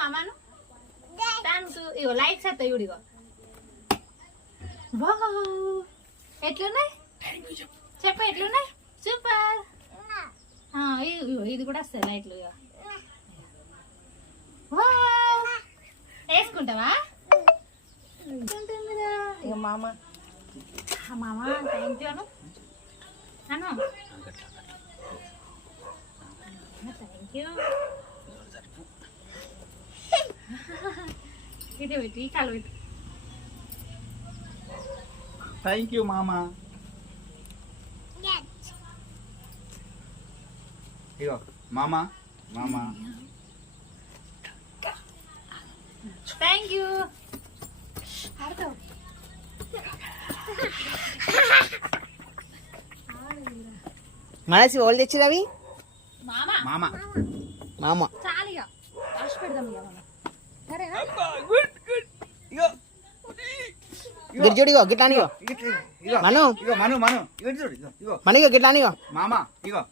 మామాను. Thanks ఇగో likes వస్తాయి wow ఎట్లున్నాయి? చెప్పు. ఎట్లున్నాయి? సూపర్ ఇది కూడా వస్తాయి లైట్లు ఇగో. వావ్ వేసుకుంటావా. ఇక మామ. ఆ మామ థ్యాంక్ యూ అను. అను. ఇది పెట్టి కాలు పెట్టి థ్యాంక్ యూ మామ ఇగో మామ మామ థ్యాంక్ యూ ఆడతావు మనసి వాళ్ళు తెచ్చిరు అవి మామ. మామ. మామ. చాలిగా రాసి పెడదాం ఇక మనం. సరేనా గిరిజోడి ఇగో. గిట్లా ఇగో. ఇగో. మను. ఇగో మను మను. ఇగో చూడు ఇగో. ఇగో మన ఇగో గిట్లా ఇగో. మామ ఇగో.